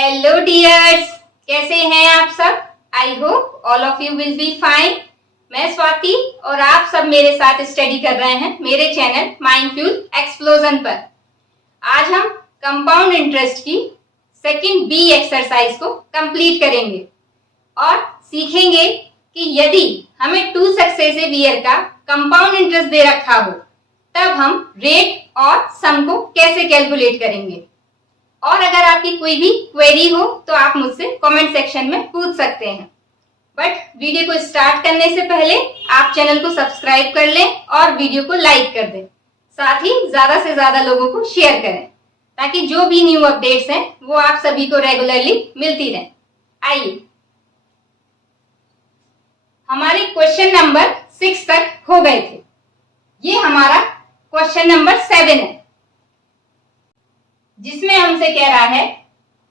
Hello dears, कैसे हैं आप सब। I hope all of you will be fine. मैं स्वाति और आप सब मेरे साथ स्टडी कर रहे हैं मेरे चैनल माइंडफुल एक्सप्लोजन पर। आज हम कंपाउंड इंटरेस्ट की सेकंड बी एक्सरसाइज को कंप्लीट करेंगे और सीखेंगे कि यदि हमें टू सक्सेसिव ईयर का कंपाउंड इंटरेस्ट दे रखा हो तब हम रेट और सम को कैसे कैलकुलेट करेंगे। और अगर आपकी कोई भी क्वेरी हो तो आप मुझसे कमेंट सेक्शन में पूछ सकते हैं। बट वीडियो को स्टार्ट करने से पहले आप चैनल को सब्सक्राइब कर लें और वीडियो को लाइक कर दें। साथ ही ज्यादा से ज्यादा लोगों को शेयर करें ताकि जो भी न्यू अपडेट्स हैं वो आप सभी को रेगुलरली मिलती रहें। आइए, हमारे क्वेश्चन नंबर 6 तक हो गए थे। ये हमारा क्वेश्चन नंबर 7 है जिसमें हमसे कह रहा है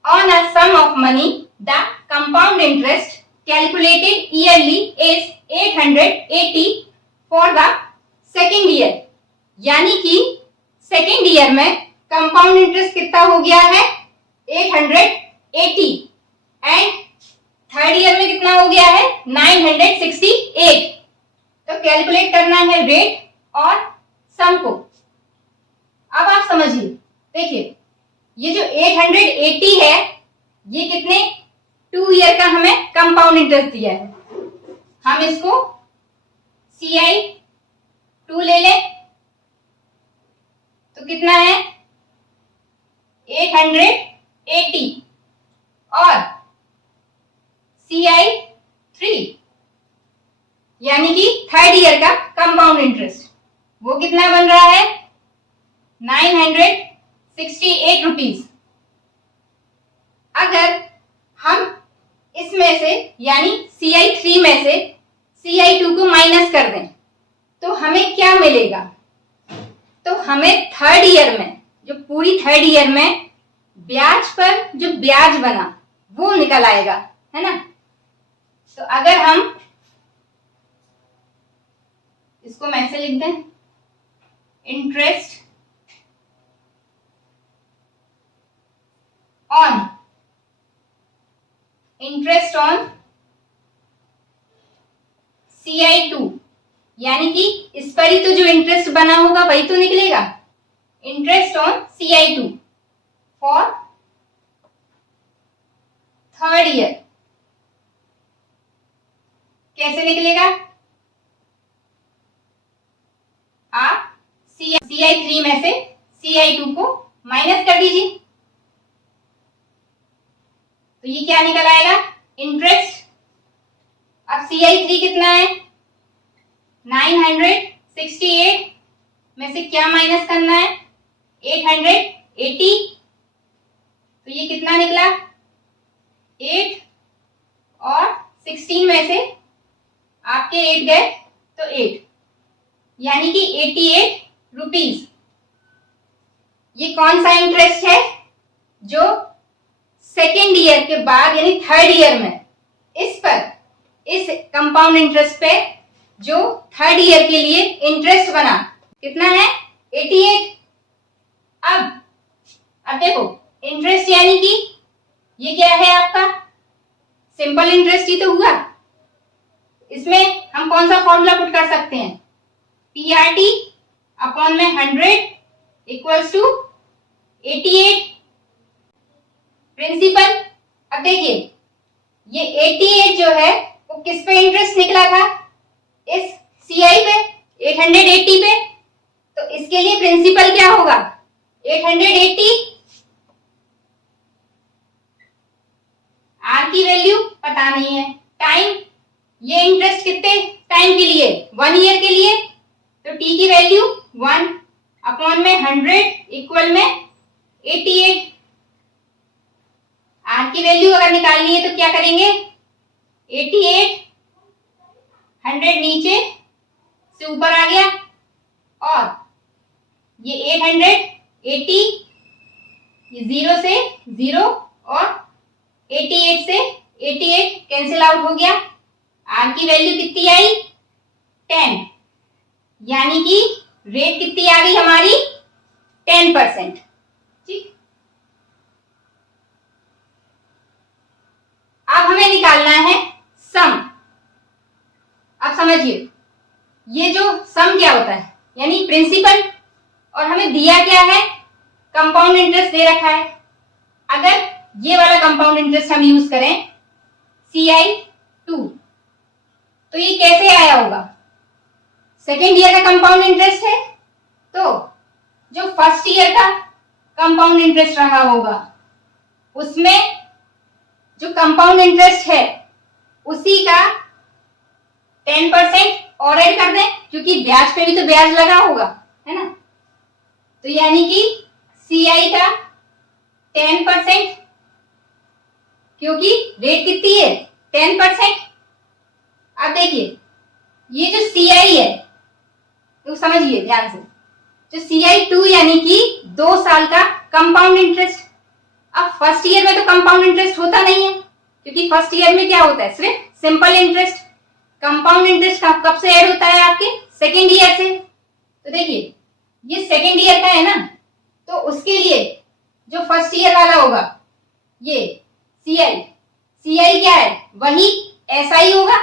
on a sum of money the compound interest calculated yearly is 880 for the second year. यानी कि सेकेंड ईयर में कंपाउंड इंटरेस्ट कितना हो गया है 880 एंड थर्ड ईयर में कितना हो गया है 968। तो कैलकुलेट करना है रेट और सम को। अब आप समझिए, देखिए ये जो 880 है ये कितने 2 ईयर का हमें कंपाउंड इंटरेस्ट दिया है। हम इसको CI2 ले लें तो कितना है 880 और CI3 यानी कि थर्ड ईयर का कंपाउंड इंटरेस्ट वो कितना बन रहा है 968 रुपीज। अगर हम इसमें से यानी CI3 में से CI2 को माइनस कर दें तो हमें क्या मिलेगा। तो हमें थर्ड ईयर में जो पूरी थर्ड ईयर में ब्याज पर जो ब्याज बना वो निकल आएगा, है ना। तो अगर हम इसको मैं ऐसे लिख दें इंटरेस्ट ऑन CI2 यानी कि इस पर ही तो जो इंटरेस्ट बना होगा वही तो निकलेगा। Interest on CI2 for third year कैसे निकलेगा। आप CI3 में से CI2 को माइनस कर दीजिए तो ये क्या निकल आएगा इंटरेस्ट। अब CI3 कितना है 968 में से क्या माइनस करना है 880 तो ये कितना निकला 8 और 16 में से आपके 8 गए तो 8 यानी कि 88 रुपीज। ये कौन सा इंटरेस्ट है जो सेकेंड ईयर के बाद यानी थर्ड ईयर में इस कंपाउंड इंटरेस्ट पे जो थर्ड ईयर के लिए इंटरेस्ट बना कितना है 88। अब देखो इंटरेस्ट यानी कि ये क्या है आपका सिंपल इंटरेस्ट ही तो हुआ। इसमें हम कौन सा फॉर्मूला पुट कर सकते हैं PRT अपॉन में 100 इक्वल्स टू 88 प्रिंसिपल। अब देखिए ये 88 जो है वो किस पे इंटरेस्ट निकला था इस CI पे 880 पे। तो इसके लिए प्रिंसिपल क्या होगा 880। R की वैल्यू पता नहीं है। टाइम ये इंटरेस्ट कितने टाइम के लिए 1 ईयर के लिए तो T की वैल्यू 1 अपॉन में 100 इक्वल में 88। R की वैल्यू अगर निकालनी है तो क्या करेंगे 88 100 नीचे से ऊपर आ गया और ये 880 ये 0 से 0 और 88 से 88 कैंसिल आउट हो गया। R की वैल्यू कितनी आई 10 यानी कि रेट कितनी आ गई हमारी 10%। ठीक, समझिए, ये जो सम क्या होता है, यानी प्रिंसिपल, और हमें दिया क्या है, कंपाउंड इंटरेस्ट दे रखा है। अगर ये वाला कंपाउंड इंटरेस्ट हम यूज करें CI2, तो ये कैसे आया होगा, सेकेंड ईयर का कंपाउंड इंटरेस्ट है, तो जो फर्स्ट ईयर का कंपाउंड इंटरेस्ट रहा होगा उसमें जो कंपाउंड इंटरेस्ट है उसी का 10% और ऐड कर दें, क्योंकि ब्याज पे भी तो ब्याज लगा होगा, है ना। तो यानी कि CI का 10%, क्योंकि रेट कितनी है 10%। अब देखिए ये जो CI है तो समझिए ध्यान से, जो CI2 यानी कि 2 साल का कंपाउंड इंटरेस्ट। अब फर्स्ट ईयर में तो कंपाउंड इंटरेस्ट होता नहीं है, क्योंकि फर्स्ट ईयर में क्या होता है, सिर्फ सिंपल इंटरेस्ट। कंपाउंड इंटरेस्ट कब से ऐड होता है, आपके सेकेंड ईयर से। तो देखिए ये सेकेंड ईयर का है ना, तो उसके लिए जो फर्स्ट ईयर वाला होगा ये CI क्या है, वही SI होगा,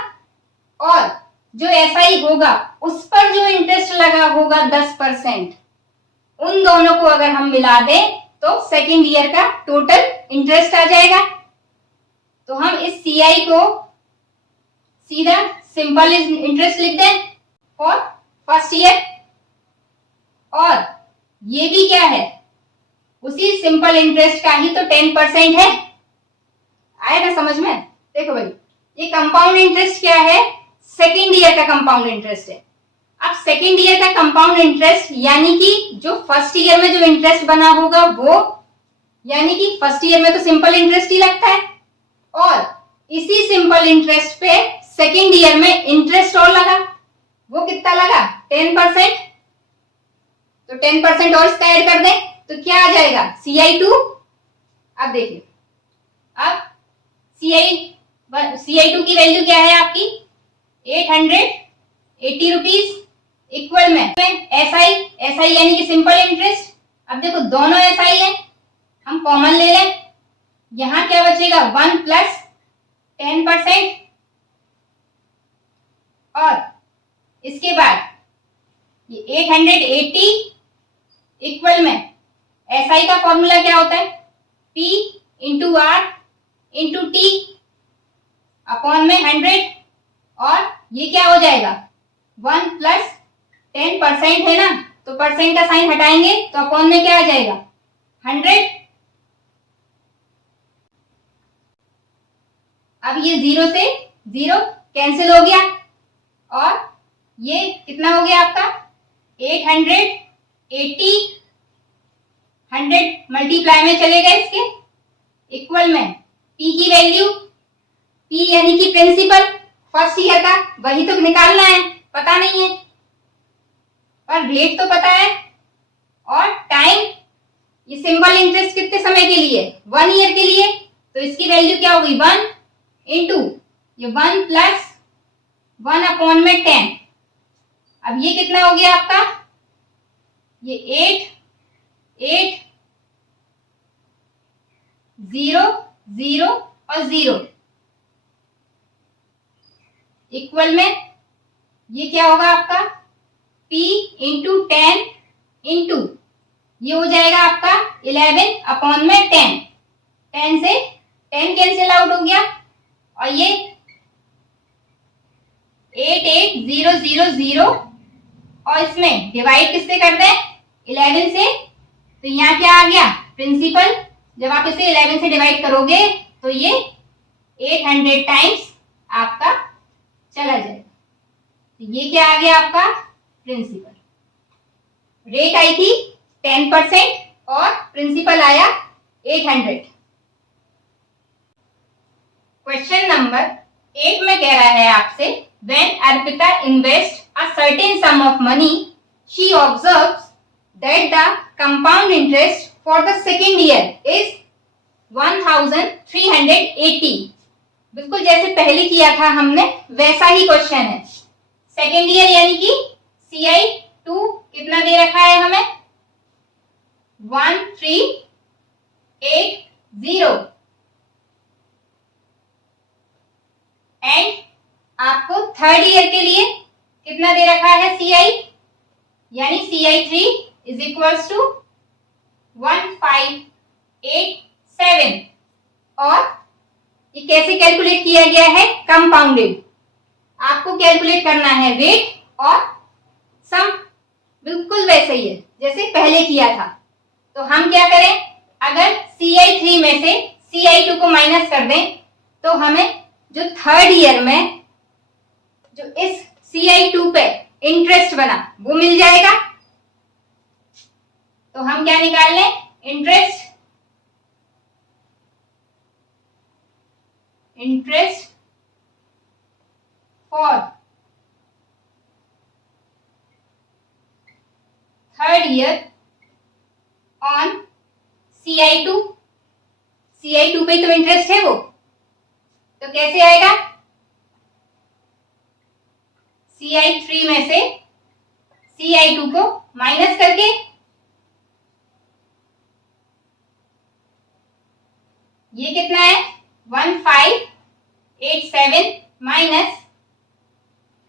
और जो SI होगा उस पर जो इंटरेस्ट लगा होगा 10%, उन दोनों को अगर हम मिला दें तो सेकेंड ईयर का टोटल इंटरेस्ट आ जाएगा। तो हम इस CI को सीधा सिंपल इंटरेस्ट लिख दें फॉर फर्स्ट ईयर, और ये भी क्या है, उसी सिंपल इंटरेस्ट का ही तो 10% है। आया ना समझ में। देखो भाई, ये कंपाउंड इंटरेस्ट क्या है, सेकेंड ईयर का कंपाउंड इंटरेस्ट है। अब सेकेंड ईयर का कंपाउंड इंटरेस्ट यानी कि जो फर्स्ट ईयर में जो इंटरेस्ट बना होगा वो, यानी कि फर्स्ट ईयर में तो सिंपल इंटरेस्ट ही लगता है, और इसी सिंपल इंटरेस्ट पे सेकेंड ईयर में इंटरेस्ट और लगा, वो कितना लगा 10%। तो 10% और इसका ऐड कर दें तो क्या आ जाएगा CI2। अब देखिए, अब CI2 की वैल्यू क्या है आपकी 880 रुपीज, इक्वल में SI यानी कि सिंपल इंटरेस्ट। अब देखो दोनों SI है, हम कॉमन ले लें, यहां क्या बचेगा 1 प्लस 10%, और इसके बाद ये 880 इक्वल में SI का फॉर्मूला क्या होता है, P into R into T upon में 100, और ये क्या हो जाएगा 1 प्लस 10% है ना, तो परसेंट का साइन हटाएंगे तो अपॉन में क्या आ जाएगा 100। अब ये 0 से 0 कैंसिल हो गया, और ये कितना हो गया आपका 880, 100 मल्टीप्लाई में चले गए इसके, इक्वल में P की वैल्यू, P यानी कि प्रिंसिपल फर्स्ट ईयर का, वही तो निकालना है, पता नहीं है, और रेट तो पता है, और टाइम, ये सिंपल इंटरेस्ट कितने समय के लिए 1 ईयर के लिए, तो इसकी वैल्यू क्या होगी 1 इंटू ये 1 प्लस 1 अपॉन में 10। अब ये कितना हो गया आपका, ये 8 0 0 और 0 इक्वल में ये क्या होगा आपका P इंटू 10 इंटू ये हो जाएगा आपका 11 अपॉन में 10, 10 से 10 कैंसिल आउट हो गया, और ये 88000, और इसमें डिवाइड किससे कर दें 11 से, तो यहाँ क्या आ गया प्रिंसिपल, जब आप इसे 11 से डिवाइड करोगे तो ये 800 टाइम्स आपका चला जाएगा। तो ये क्या आ गया आपका प्रिंसिपल। रेट आई थी 10% और प्रिंसिपल आया 800। क्वेश्चन नंबर 8 में कह रहा है आपसे, when Arpita invests a certain sum of money, she observes that the compound interest for the second year is 1380। बिल्कुल जैसे पहले किया था हमने वैसा ही क्वेश्चन है। सेकेंड ईयर यानी कि CI2 कितना दे रखा है हमें 1380, एंड आपको थर्ड ईयर के लिए कितना दे रखा है CI, यानी CI3 इज इक्वल्स टू 1587। और ये कैसे कैलकुलेट किया गया है? कंपाउंडेड। आपको कैलकुलेट करना है वेट और सम, बिल्कुल वैसे ही है जैसे पहले किया था। तो हम क्या करें, अगर CI3 में से CI2 को माइनस कर दें तो हमें जो थर्ड ईयर में जो इस CI2 पे इंटरेस्ट बना वो मिल जाएगा। तो हम क्या निकाल लें, interest for third year on CI2। CI2 पे तो इंटरेस्ट है वो, तो कैसे आएगा, CI3 में से CI2 को माइनस करके, ये कितना है 1587 माइनस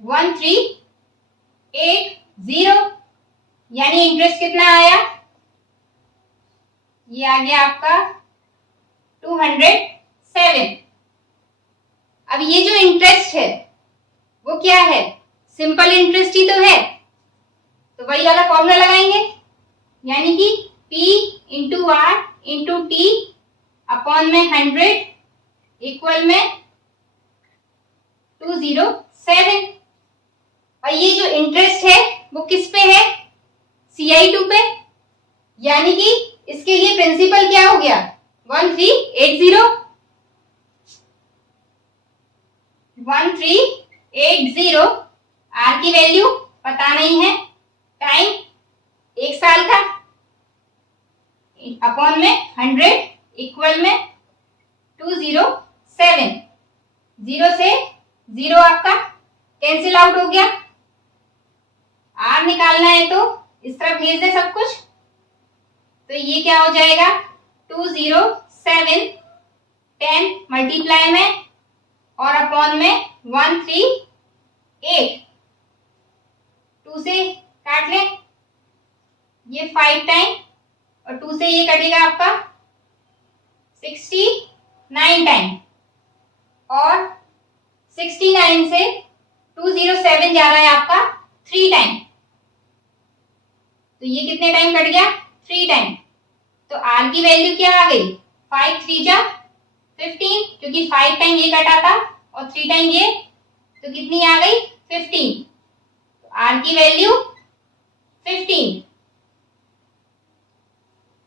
1380, यानी इंटरेस्ट कितना आया, ये आ गया आपका 207। अब ये जो इंटरेस्ट है वो क्या है, सिंपल इंटरेस्ट ही तो है, तो वही वाला फॉर्मूला लगाएंगे, यानी कि P into R into T upon में 100 इक्वल में 207। और ये जो इंटरेस्ट है वो किस पे है, CI2 पे, यानी कि इसके लिए प्रिंसिपल क्या हो गया 1380। आर की वैल्यू पता नहीं है, टाइम 1 साल का, अपॉन में 100 इक्वल में 207। 0 से 0 आपका कैंसिल आउट हो गया। आर निकालना है तो इस तरफ भेज दे सब कुछ, तो ये क्या हो जाएगा 207 10 मल्टीप्लाई में और अपॉन में 138। 2 से काट ले, ये 5 टाइम और 2 से ये कटेगा आपका 69 टाइम, और 69 से 207 जा रहा है आपका 3 टाइम, तो ये कितने टाइम कट गया 3 टाइम। तो आर की वैल्यू क्या आ गई 5 3 जा 15, क्योंकि 5 टाइम ये कटा था और 3 टाइम ये, तो कितनी आ गई 15। तो आर की वैल्यू 15।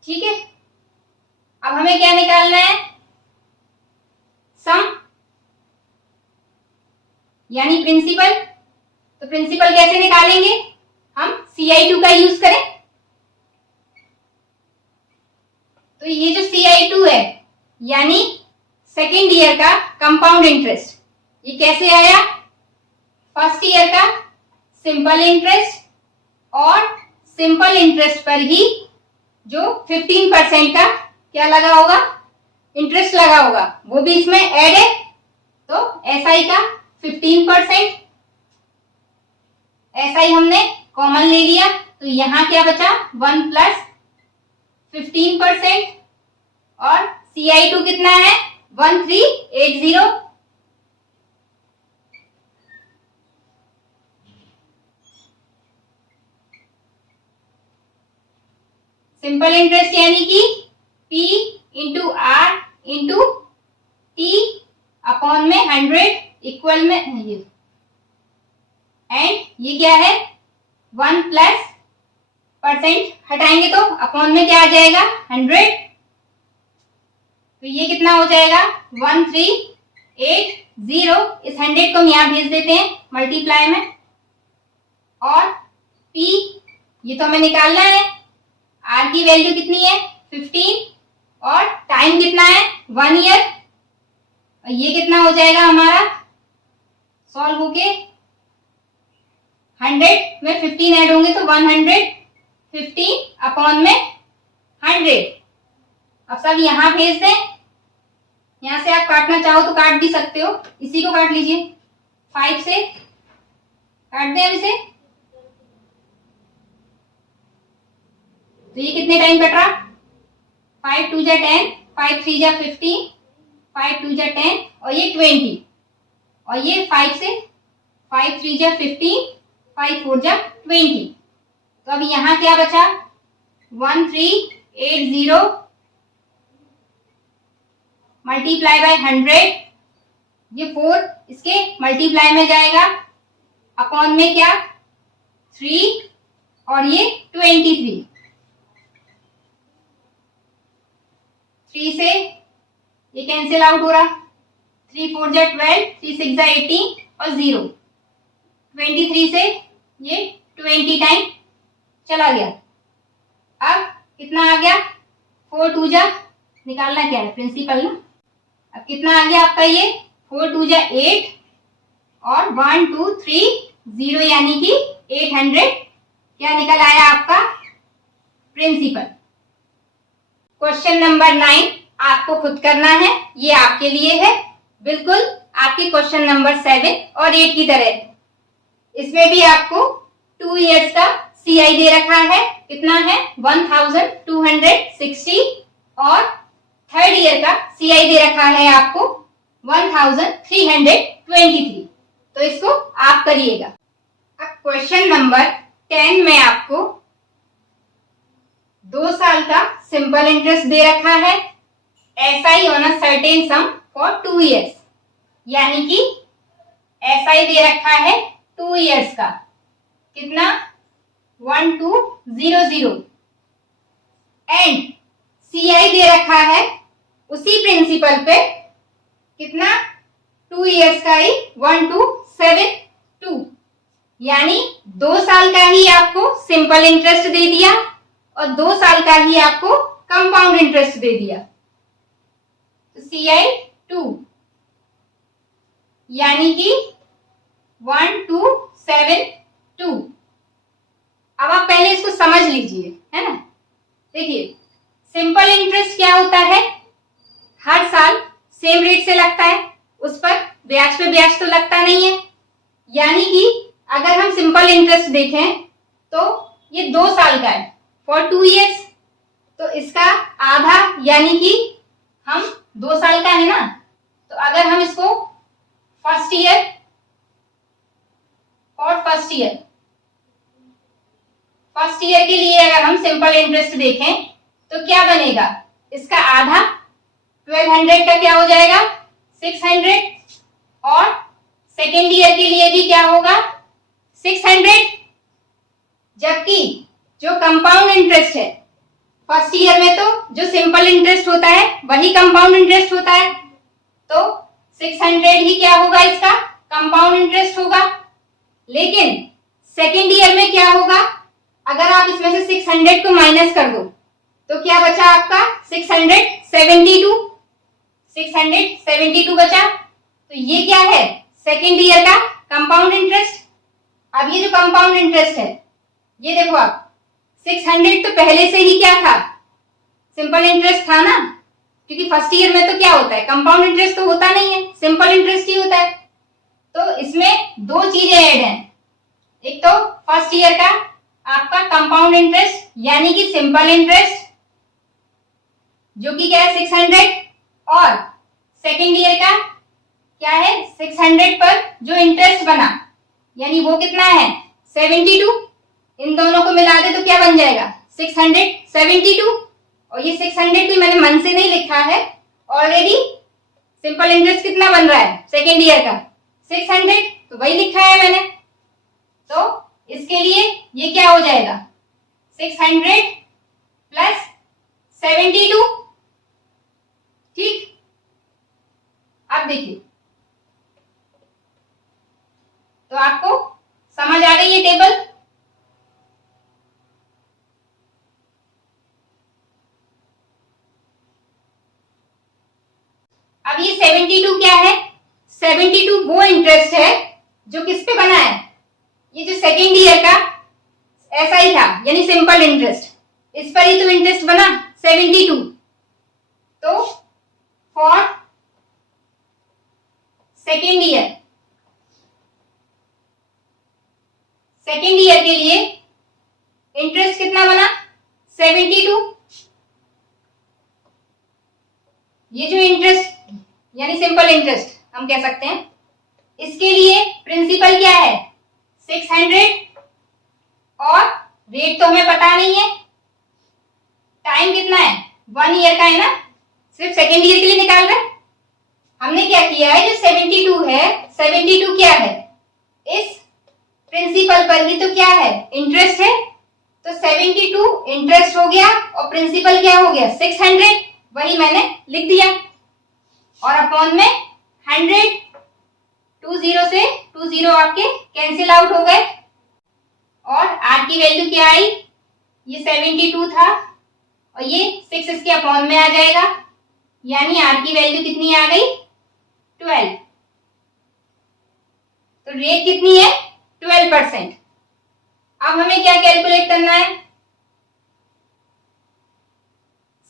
ठीक है, अब हमें क्या निकालना है, सम, यानी प्रिंसिपल। तो प्रिंसिपल कैसे निकालेंगे, हम CI2 का यूज करें। तो ये जो CI2 है यानी सेकेंड ईयर का कंपाउंड इंटरेस्ट, ये कैसे आया, फर्स्ट ईयर का सिंपल इंटरेस्ट, और सिंपल इंटरेस्ट पर ही जो 15% का क्या लगा होगा, इंटरेस्ट लगा होगा, वो भी इसमें ऐड है, तो SI का 15%, SI हमने कॉमन ले लिया, तो यहां क्या बचा 1 प्लस 15%, और CI2 कितना है 1380। सिंपल इंटरेस्ट यानी कि P into R into T upon में 100 इक्वल में ये, एंड ये क्या है 1 प्लस परसेंट हटाएंगे तो अपॉन में क्या आ जाएगा 100, तो ये कितना हो जाएगा 1380। इस 100 को हम यहां भेज देते हैं मल्टीप्लाई में, और P ये तो हमें निकालना है, R की वैल्यू कितनी है 15, और टाइम कितना है 1 ईयर, और ये कितना हो जाएगा हमारा सॉल्व होके 100 में 15 ऐड होंगे तो 115 अपॉन में 100। अब सब यहां भेज दें, यहां से आप काटना चाहो तो काट भी सकते हो, इसी को काट लीजिए 5 से काट दें अब इसे। तो ये कितने टाइम कट रहा? 5 2 जा 10, 5 3 जा 15, 5 2 जा 10 और ये 20 और ये 5 से 5 3 जा 15, 5 4 जा 20। तो अब यहाँ क्या बचा? 1380 मल्टीप्लाई बाय 100, ये 4 इसके मल्टीप्लाई में जाएगा, अपॉन में क्या 3 और ये 23। 3 से ये कैंसिल आउट हो रहा, 3 4 जा 12, 3 6 जा 18 और 0। 23 से ये 20 टाइम चला गया। अब कितना आ गया? 4 2 जा, निकालना क्या है? प्रिंसिपल ना। अब कितना आ गया आपका? ये 4 2 जा 8 और 1 2 3 0 यानी कि 800 क्या निकल आया आपका? प्रिंसिपल। क्वेश्चन नंबर 9 आपको खुद करना है, ये आपके लिए है, बिल्कुल आपके क्वेश्चन नंबर 7 और 8 की तरह। इसमें भी आपको 2 इयर्स का CI दे रखा है, कितना है? 1260 और थर्ड ईयर का CI दे रखा है आपको 1323। तो इसको आप करिएगा। अब क्वेश्चन नंबर 10 में आपको 2 साल का सिंपल इंटरेस्ट दे रखा है, SI on a certain some for 2 years, यानी कि SI दे रखा है 2 इयर्स का, कितना? 1200 एंड CI दे रखा है उसी प्रिंसिपल पे, कितना? 2 इयर्स का ही 1272, यानी 2 साल का ही आपको सिंपल इंटरेस्ट दे दिया और 2 साल का ही आपको कंपाउंड इंटरेस्ट दे दिया। तो CI 2 यानी कि 1272। अब आप पहले इसको समझ लीजिए, है ना। देखिए सिंपल इंटरेस्ट क्या होता है? हर साल सेम रेट से लगता है, उस पर ब्याज पे ब्याज तो लगता नहीं है। यानी कि अगर हम सिंपल इंटरेस्ट देखें तो ये 2 साल का है फॉर 2 इयर्स, तो इसका आधा यानी कि हम 2 साल का है ना, तो अगर हम इसको फर्स्ट ईयर के लिए अगर हम सिंपल इंटरेस्ट देखें तो क्या बनेगा? इसका आधा 1200 का क्या हो जाएगा? 600 और सेकेंड ईयर के लिए भी क्या होगा? 600। जबकि जो कंपाउंड इंटरेस्ट है फर्स्ट ईयर में तो जो सिंपल इंटरेस्ट होता है वही कंपाउंड इंटरेस्ट होता है, तो 600 ही क्या होगा? इसका कंपाउंड इंटरेस्ट होगा। लेकिन सेकेंड ईयर में क्या होगा? अगर आप इसमें से 600 को माइनस कर दो तो क्या बचा आपका? 672 बचा। तो ये क्या है? सेकेंड ईयर का कंपाउंड इंटरेस्ट। अब ये जो कंपाउंड इंटरेस्ट है, ये देखो आप 600 तो पहले से ही क्या था? सिंपल इंटरेस्ट था ना, क्योंकि फर्स्ट ईयर में तो क्या होता है? कंपाउंड इंटरेस्ट तो होता नहीं है, सिंपल इंटरेस्ट ही होता है। तो इसमें 2 चीजें ऐड हैं, एक तो फर्स्ट ईयर का आपका कंपाउंड इंटरेस्ट यानी कि सिंपल इंटरेस्ट जो कि क्या है? 600, और सेकेंड ईयर का क्या है? 600 पर जो इंटरेस्ट बना यानी वो कितना है? 72। इन दोनों को मिला दे तो क्या बन जाएगा? 672। और ये 600 भी मैंने मन से नहीं लिखा है, ऑलरेडी सिंपल इंटरेस्ट कितना बन रहा है सेकेंड ईयर का? 600, तो वही लिखा है मैंने। तो इसके लिए ये क्या हो जाएगा? 600 प्लस 72। ठीक, अब देखिए, तो आपको समझ आ गई ये टेबल? अब ये 72 क्या है? 72 वो इंटरेस्ट है जो किस पे बना है? ये जो सेकेंड ईयर का ऐसा ही था, यानी सिंपल इंटरेस्ट, इस पर ही तो इंटरेस्ट बना 72। तो फॉर सेकेंड ईयर ये जो इंटरेस्ट यानी सिंपल इंटरेस्ट हम कह सकते हैं, इसके लिए प्रिंसिपल क्या है 600 और रेट तो हमें पता नहीं है, टाइम कितना है 1 ईयर का है ना, सिर्फ सेकेंड ईयर के लिए निकाल रहे हैं। हमने क्या किया है, जो 72 है, 72 क्या है, इस प्रिंसिपल पर ही तो क्या है इंटरेस्ट है, तो 72 इंटरेस्ट हो गया और प्रिंसिपल क्या हो गया 600, वही मैंने लिख दिया और अपॉन में 100, 20 से 20 आपके कैंसिल आउट हो गए और आर की वैल्यू क्या आई, ये 72 था और ये 6 इसके अपॉन में आ जाएगा, यानी आर की वैल्यू कितनी आ गई 12। तो रेट कितनी है 12%। अब हमें क्या कैलकुलेट करना है,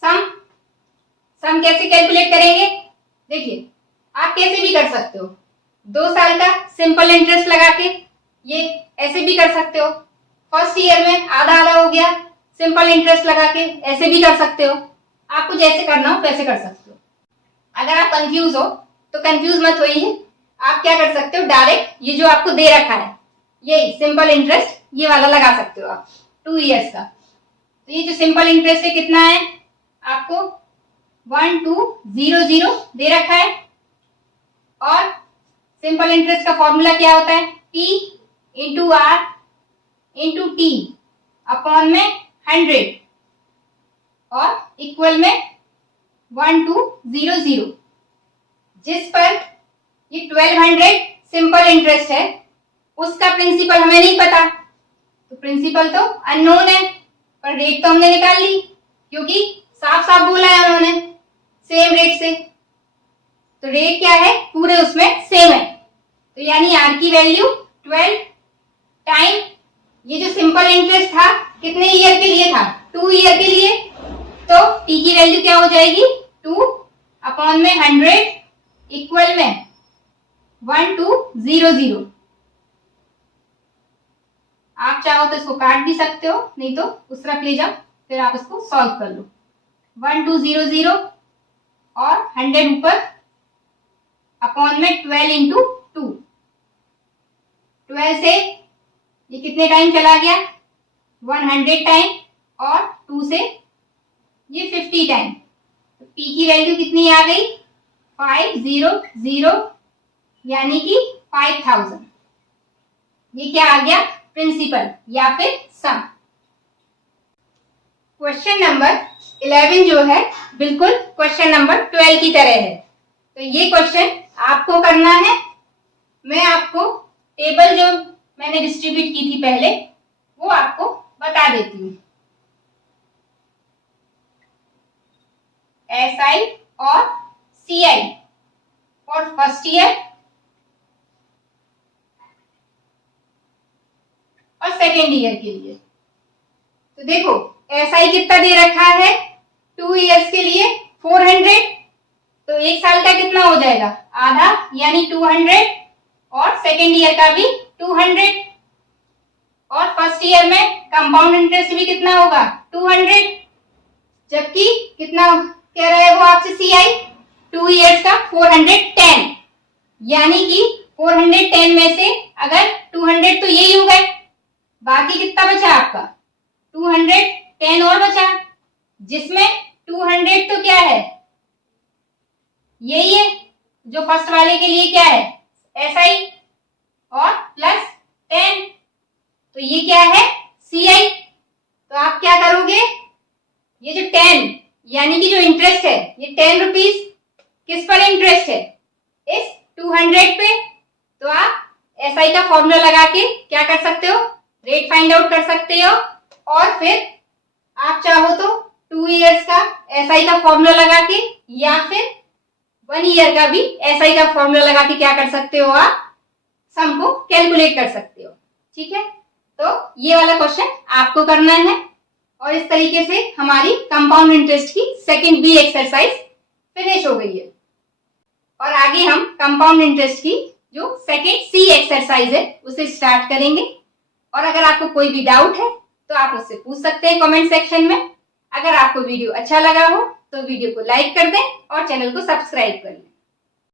सम कैसे कैलकुलेट करेंगे, देखिए आप कैसे भी कर सकते हो, 2 साल का सिंपल इंटरेस्ट लगा के ये ऐसे भी कर सकते हो, फर्स्ट ईयर में आधा आधा हो गया सिंपल इंटरेस्ट लगा के ऐसे भी कर सकते हो, आपको जैसे करना हो वैसे कर सकते हो। अगर आप कंफ्यूज हो तो कंफ्यूज मत होइए, आप क्या कर सकते हो, डायरेक्ट ये जो आपको दे रखा है यही सिंपल इंटरेस्ट ये वाला लगा सकते हो आप 2 इयर्स का। तो ये जो सिंपल इंटरेस्ट है कितना है आपको 1200 दे रखा है और सिंपल इंटरेस्ट का फॉर्मूला क्या होता है P into R into T upon में 100 और इक्वल में 1200, जिस पर ये 1200 सिंपल इंटरेस्ट है उसका प्रिंसिपल हमें नहीं पता, तो प्रिंसिपल तो अननोन है, पर रेट तो हमने निकाल ली क्योंकि साफ साफ बोला है उन्होंने सेम रेट से, तो रेट क्या है पूरे उसमें सेम है, तो यानी आर की वैल्यू 12 टाइम ये जो सिंपल इंटरेस्ट था कितने ईयर के लिए था 2 ईयर के लिए, तो टी की वैल्यू क्या हो जाएगी 2 अपॉन में 100 इक्वल में 1200। आप चाहो तो इसको काट भी सकते हो, नहीं तो उस तरफ ले जाओ फिर आप इसको सॉल्व कर लो, 1200 और 100 ऊपर अपॉन में 12 इंटू 2, 12 से ये कितने टाइम चला गया 100 टाइम और 2 से ये 50 टाइम, तो पी की वैल्यू कितनी आ गई 500 यानी कि 5000। ये क्या आ गया प्रिंसिपल या फिर सम। क्वेश्चन नंबर 11 जो है बिल्कुल क्वेश्चन नंबर 12 की तरह है, तो ये क्वेश्चन आपको करना है। मैं आपको टेबल जो मैंने डिस्ट्रीब्यूट की थी पहले वो आपको बता देती हूँ। SI और CI फॉर फर्स्ट ईयर और सेकेंड ईयर के लिए। तो देखो SI कितना दे रखा है 2 इयर्स के लिए 400, तो एक साल का कितना हो जाएगा आधा यानी 200 और सेकेंड ईयर का भी 200 और फर्स्ट ईयर में कंपाउंड इंटरेस्ट भी कितना होगा 200, जबकि कितना कह रहा है वो आपसे CI 2 इयर्स का 410, यानी कि 410 में से अगर 200 तो यही हो गए, बाकी कितना बचा आपका 210 और बचा, जिसमें 200 तो क्या है यही है जो फर्स्ट वाले के लिए क्या है SI और प्लस 10, तो ये क्या है CI। तो आप क्या करोगे, ये जो 10 यानी कि जो इंटरेस्ट है ये 10 रुपीज किस पर इंटरेस्ट है इस 200 पे, तो आप SI का फॉर्मूला लगा के क्या कर सकते हो रेट फाइंड आउट कर सकते हो, और फिर आप चाहो तो 2 इयर्स का SI का फॉर्मूला लगा के या फिर 1 ईयर का भी SI का फॉर्मूला लगा के क्या कर सकते हो आप सम को कैलकुलेट कर सकते हो। ठीक है, तो ये वाला क्वेश्चन आपको करना है और इस तरीके से हमारी कंपाउंड इंटरेस्ट की सेकंड बी एक्सरसाइज फिनिश हो गई है। और आगे हम कंपाउंड इंटरेस्ट की जो सेकंड सी एक्सरसाइज है उसे स्टार्ट करेंगे, और अगर आपको कोई भी डाउट है तो आप मुझसे पूछ सकते हैं कमेंट सेक्शन में। अगर आपको वीडियो अच्छा लगा हो तो वीडियो को लाइक कर दें और चैनल को सब्सक्राइब कर लें।